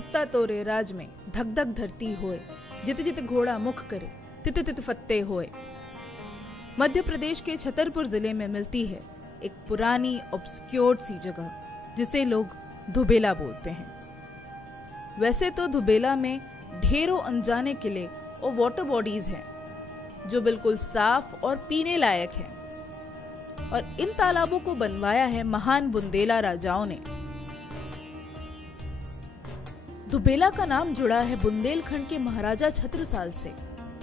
छत्ता तोरे राज में धक धक धरती होए, जित जित घोड़ा मुख करे तित तित फत्ते होए। मध्य प्रदेश के छतरपुर जिले में मिलती है एक पुरानी ऑब्सक्योर्ड सी जगह जिसे लोग धुबेला बोलते हैं। वैसे तो धुबेला में ढेरों अनजाने किले और वाटर बॉडीज हैं जो बिल्कुल साफ और पीने लायक हैं, और इन तालाबों को बनवाया है महान बुंदेला राजाओं ने। धुबेला का नाम जुड़ा है बुंदेलखंड के महाराजा छत्रसाल से।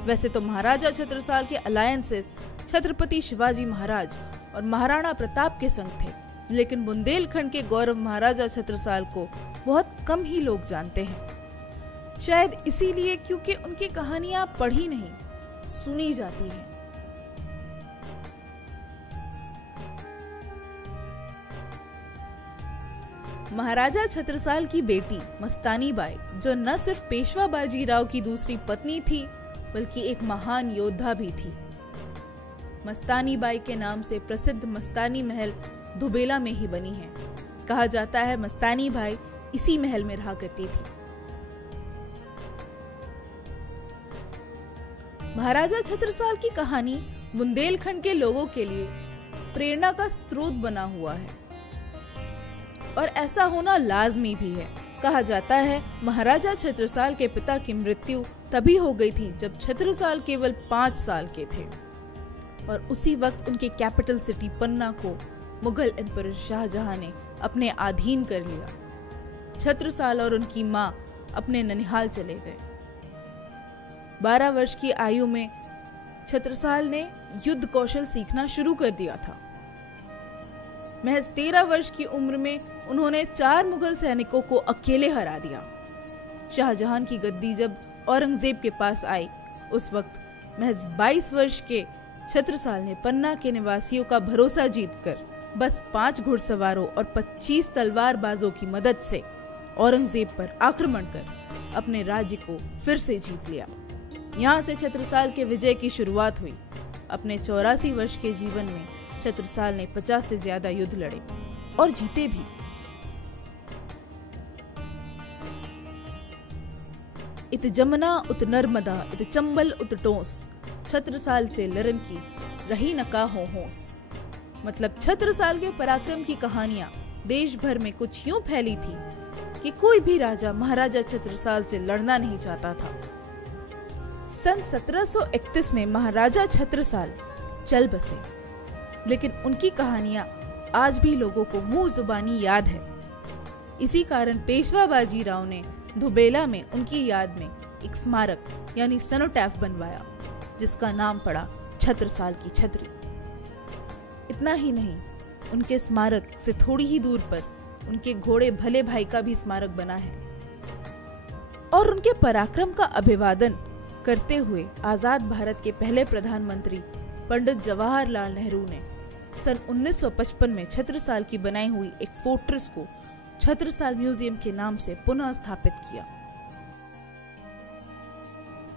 वैसे तो महाराजा छत्रसाल के अलायंसेस छत्रपति शिवाजी महाराज और महाराणा प्रताप के संग थे, लेकिन बुंदेलखंड के गौरव महाराजा छत्रसाल को बहुत कम ही लोग जानते हैं। शायद इसीलिए क्योंकि उनकी कहानियां पढ़ी नहीं, सुनी जाती हैं। महाराजा छत्रसाल की बेटी मस्तानी बाई, जो न सिर्फ पेशवा बाजीराव की दूसरी पत्नी थी बल्कि एक महान योद्धा भी थी। मस्तानी बाई के नाम से प्रसिद्ध मस्तानी महल धुबेला में ही बनी है। कहा जाता है मस्तानी बाई इसी महल में रहा करती थी। महाराजा छत्रसाल की कहानी बुंदेलखंड के लोगों के लिए प्रेरणा का स्रोत बना हुआ है, और ऐसा होना लाजमी भी है। कहा जाता है महाराजा छत्रसाल के पिता की मृत्यु तभी हो गई थी जब छत्रसाल केवल 5 साल के थे, और उसी वक्त उनके कैपिटल सिटी पन्ना को मुगल एम्परर शाहजहां ने अपने अधीन कर लिया। छत्रसाल और उनकी मां अपने ननिहाल चले गए। 12 वर्ष की आयु में छत्रसाल ने युद्ध कौशल सीखना शुरू कर दिया था। महज 13 वर्ष की उम्र में उन्होंने 4 मुगल सैनिकों को अकेले हरा दिया। शाहजहां की गद्दी जब औरंगजेब के पास आई, उस वक्त महज 22 वर्ष के छत्रसाल ने पन्ना के निवासियों का भरोसा जीतकर बस 5 घुड़सवारों और 25 तलवारबाजों की मदद से औरंगजेब पर आक्रमण कर अपने राज्य को फिर से जीत लिया। यहाँ से छत्रसाल के विजय की शुरुआत हुई। अपने 84 वर्ष के जीवन में छत्रसाल ने 50 से ज्यादा युद्ध लड़े और जीते भी। इत जमुना उत नर्मदा इत चंबल उत टोंस, छत्रसाल से लड़न की रही नका हो होस। मतलब छत्रसाल के पराक्रम की कहानियां देश भर में कुछ यूं फैली थी कि कोई भी राजा महाराजा छत्रसाल से लड़ना नहीं चाहता था। सन 1731 में महाराजा छत्रसाल चल बसे, लेकिन उनकी कहानियां आज भी लोगों को मुंह जुबानी याद है। इसी कारण पेशवा बाजीराव ने धुबेला में उनकी याद में एक स्मारक यानी सनोटैफ बनवाया, जिसका नाम पड़ा छत्रसाल की छतरी। इतना ही नहीं, उनके स्मारक से थोड़ी ही दूर पर उनके घोड़े भले भाई का भी स्मारक बना है। और उनके पराक्रम का अभिवादन करते हुए आजाद भारत के पहले प्रधानमंत्री पंडित जवाहरलाल नेहरू ने सन 1955 में छत्रसाल की बनाई हुई एक फोर्ट्रेस को छत्रसाल म्यूजियम के नाम से पुनः स्थापित किया।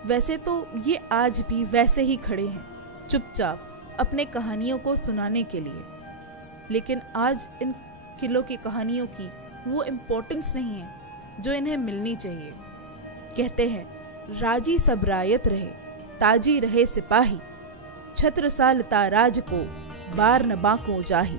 वैसे तो ये आज भी वैसे ही खड़े हैं, चुपचाप अपने कहानियों को सुनाने के लिए, लेकिन आज इन किलों की कहानियों की वो इम्पोर्टेंस नहीं है जो इन्हें मिलनी चाहिए। कहते हैं राजी सब रायत रहे, ताजी रहे सिपाही, छत्रसाल ता राज को बार न बाको जाही।